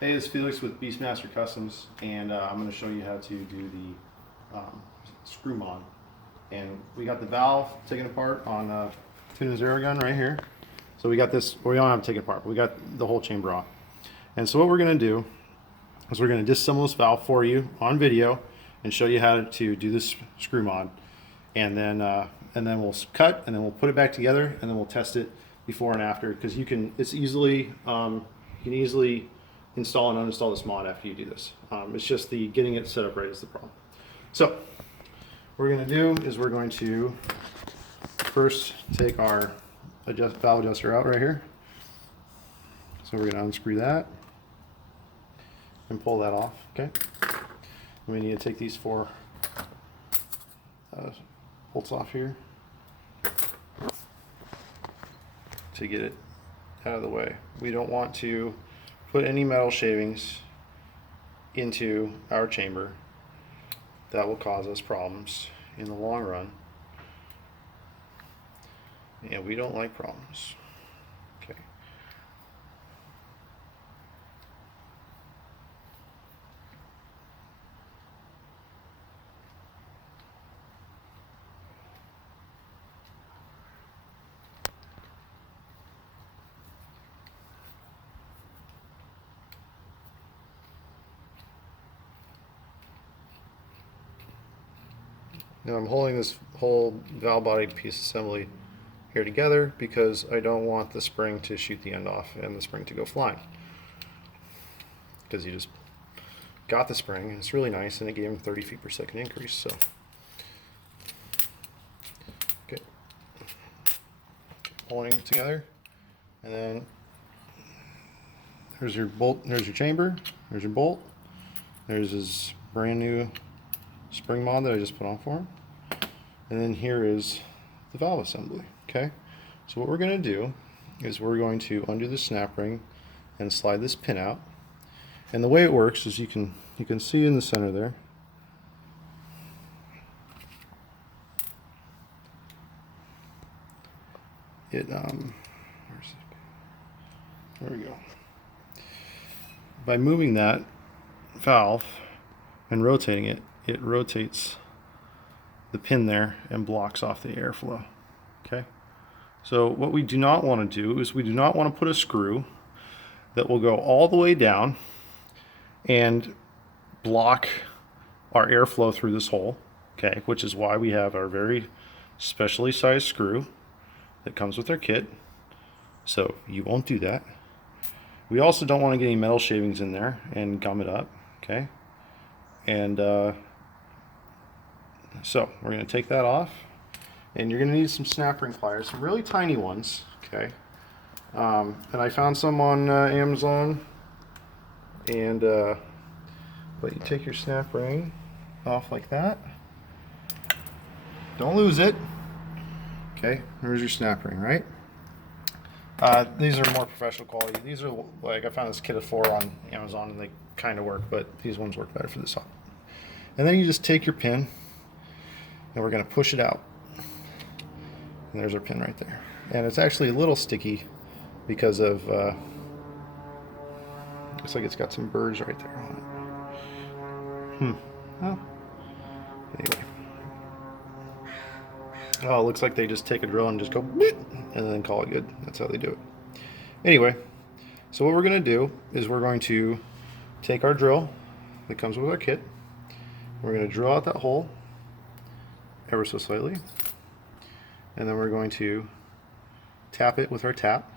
Hey, this is Felix with Beastmaster Customs, and I'm going to show you how to do the screw mod. And we got the valve taken apart on Tuna's Airow Gun right here. So we got this, well, we don't have it taken apart, but we got the whole chamber off. And so what we're going to do is we're going to disassemble this valve for you on video and show you how to do this screw mod. And then we'll cut, and then we'll put it back together, and then we'll test it before and after, because you can easily install and uninstall this mod after you do this. It's just the getting it set up right is the problem. So what we're going to do is we're going to first take our valve adjuster out right here. So we're going to unscrew that and pull that off. Okay. And we need to take these four bolts off here to get it out of the way. We don't want to put any metal shavings into our chamber. That will cause us problems in the long run, and we don't like problems. Okay. Now I'm holding this whole valve body piece assembly here together because I don't want the spring to shoot the end off and the spring to go flying. Because you just got the spring, and it's really nice, and it gave him 30 feet per second increase. So, okay, holding it together, and then there's your bolt, there's your chamber, there's your bolt, there's his brand new spring mod that I just put on for him, and then here is the valve assembly. Okay, so what we're going to do is we're going to undo the snap ring and slide this pin out, and the way it works is you can see in the center there, it where's it? There we go. By moving that valve and rotating it, it rotates the pin there and blocks off the airflow. Okay, so what we do not want to do is we do not want to put a screw that will go all the way down and block our airflow through this hole. Okay, which is why we have our very specially sized screw that comes with our kit. So you won't do that. We also don't want to get any metal shavings in there and gum it up. Okay, and so we're going to take that off, and you're going to need some snap ring pliers, some really tiny ones. Okay, and I found some on Amazon, and but you take your snap ring off like that. Don't lose it. Okay, there's your snap ring, right? These are more professional quality. These are, like, I found this kit of 4 on Amazon, and they kind of work, but these ones work better for this hobby. And then you just take your pin, and we're going to push it out. And there's our pin right there. And it's actually a little sticky because of, looks like it's got some burrs right there on it. Well, anyway. Oh, it looks like they just take a drill and just go, and then call it good. That's how they do it. Anyway, so what we're going to do is we're going to take our drill that comes with our kit. We're going to drill out that hole ever so slightly, and then we're going to tap it with our tap.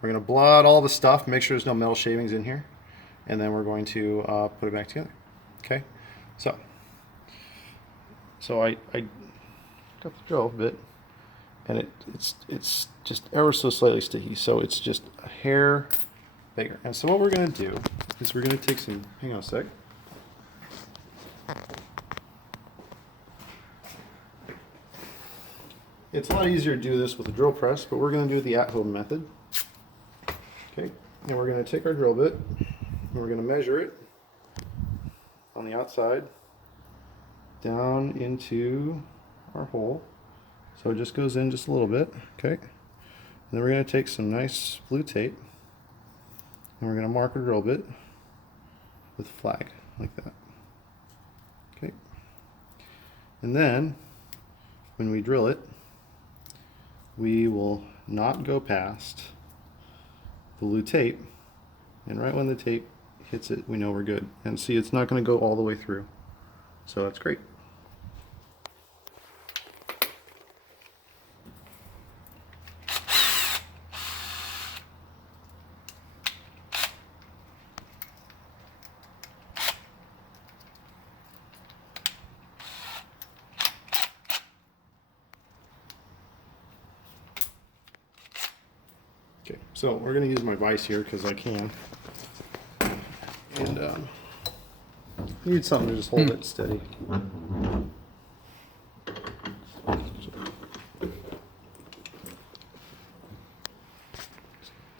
We're going to blow out all the stuff, make sure there's no metal shavings in here, and then we're going to put it back together. Okay, so I got the drill a bit, and it's just ever so slightly sticky, so it's just a hair bigger. And so what we're going to do is we're going to take some, hang on a sec. It's a lot easier to do this with a drill press, but we're going to do the at-home method. Okay, and we're going to take our drill bit, and we're going to measure it on the outside down into our hole. So it just goes in just a little bit, okay? And then we're going to take some nice blue tape, And we're going to mark a drill bit with a flag like that. Okay. And then when we drill it, we will not go past the blue tape, and right when the tape hits it, we know we're good. And see, it's not going to go all the way through, so that's great. Okay, so we're going to use my vise here because I can. And you need something to just hold it steady.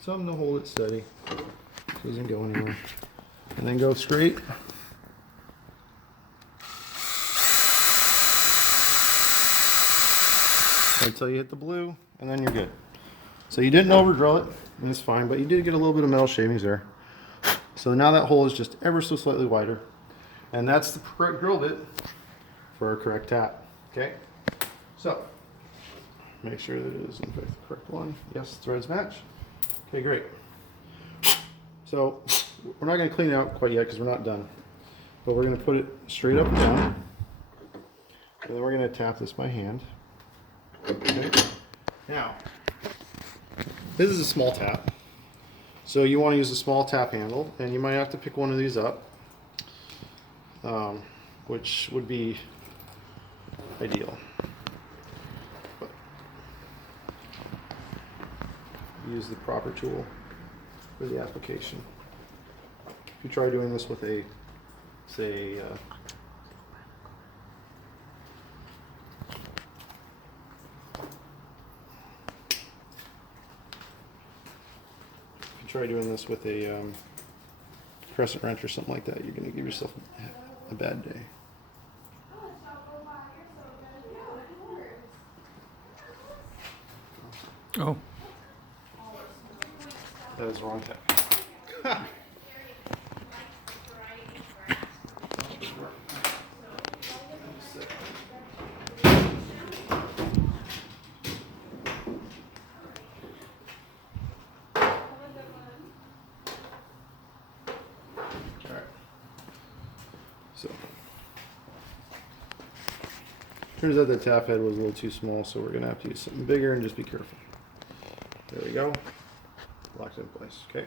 Something to hold it steady. It doesn't go anywhere. And then go straight. Until you hit the blue, and then you're good. So you didn't over drill it, and it's fine, but you did get a little bit of metal shavings there. So now that hole is just ever so slightly wider. And that's the correct drill bit for our correct tap. Okay? So, make sure that it is in fact the correct one. Yes, threads match. Okay, great. So, we're not going to clean it out quite yet because we're not done. But we're going to put it straight up and down. And then we're going to tap this by hand. Okay? Now, this is a small tap. So you want to use a small tap handle, and you might have to pick one of these up, which would be ideal. But use the proper tool for the application. If you try doing this with a, say, try doing this with a crescent wrench or something like that, you're going to give yourself a bad day. Oh. That was the wrong tap. So, turns out the tap head was a little too small, so we're going to have to use something bigger and just be careful. There we go. Locked in place. Okay.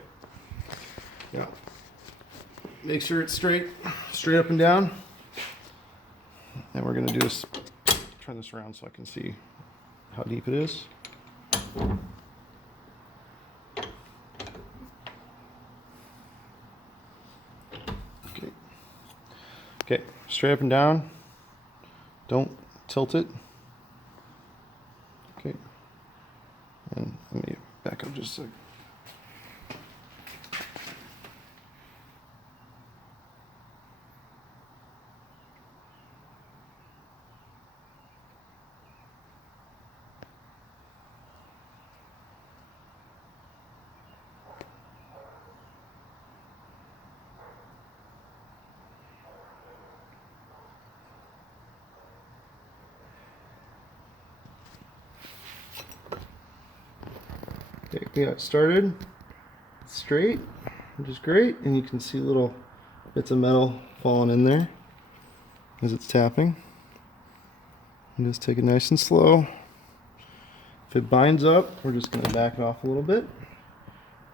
Now, make sure it's straight up and down. And we're going to do is turn this around so I can see how deep it is. Okay, straight up and down. Don't tilt it. Okay. And let me back up just a sec. Okay, we got started straight, which is great, and you can see little bits of metal falling in there as it's tapping. And just take it nice and slow. If it binds up, we're just going to back it off a little bit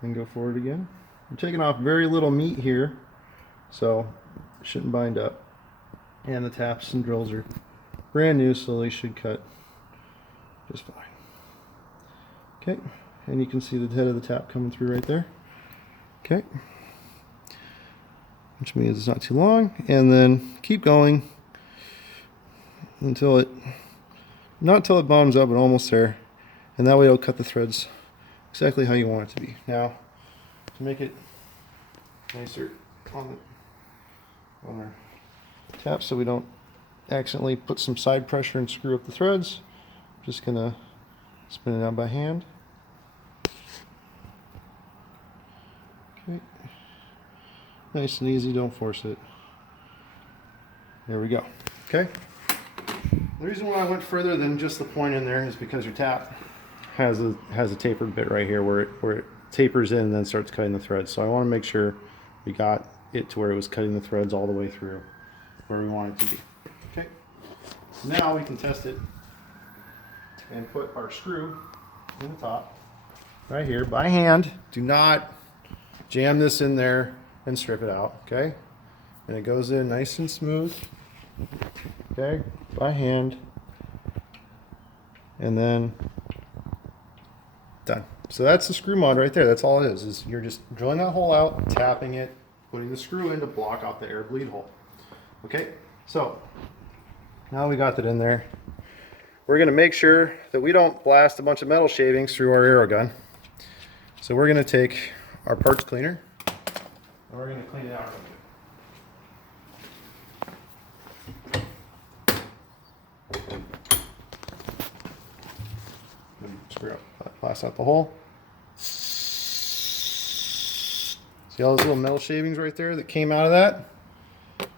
and go forward again. I'm taking off very little meat here, so it shouldn't bind up. And the taps and drills are brand new, so they should cut just fine. Okay. And you can see the head of the tap coming through right there. Okay. Which means it's not too long. And then keep going until it, not until it bottoms up, but almost there. And that way it'll cut the threads exactly how you want it to be. Now, to make it nicer on our tap so we don't accidentally put some side pressure and screw up the threads, I'm just going to spin it out by hand. Okay. Nice and easy, don't force it. There we go. Okay. The reason why I went further than just the point in there is because your tap has a tapered bit right here where it tapers in and then starts cutting the threads. So I want to make sure we got it to where it was cutting the threads all the way through where we want it to be. Okay. So now we can test it and put our screw in the top right here by hand. Do not jam this in there and strip it out. Okay. And it goes in nice and smooth. Okay, by hand, and then done. So that's the screw mod right there. That's all it is you're just drilling that hole out, tapping it, putting the screw in to block out the air bleed hole. Okay, so now we got that in there. We're going to make sure that we don't blast a bunch of metal shavings through our Airow gun. So we're going to take our parts cleaner and we're going to clean it out. Screw up, blast out the hole. See all those little metal shavings right there that came out of that?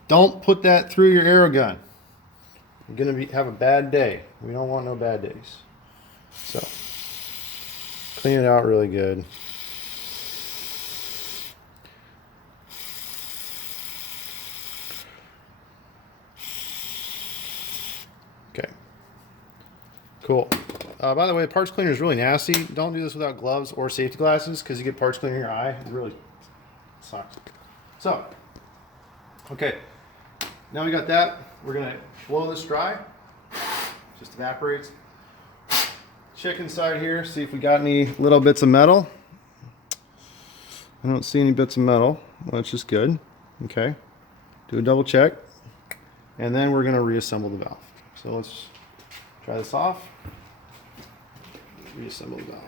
Don't put that through your Airow gun. You're gonna have a bad day. We don't want no bad days. So clean it out really good. Okay. Cool. By the way, parts cleaner is really nasty. Don't do this without gloves or safety glasses because you get parts cleaner in your eye. It really sucks. So, okay. Now we got that. We're going to blow this dry. Just evaporates. Check inside here, see if we got any little bits of metal. I don't see any bits of metal. Well, that's just good. Okay. Do a double check. And then we're going to reassemble the valve. So let's try this off. Reassemble the valve.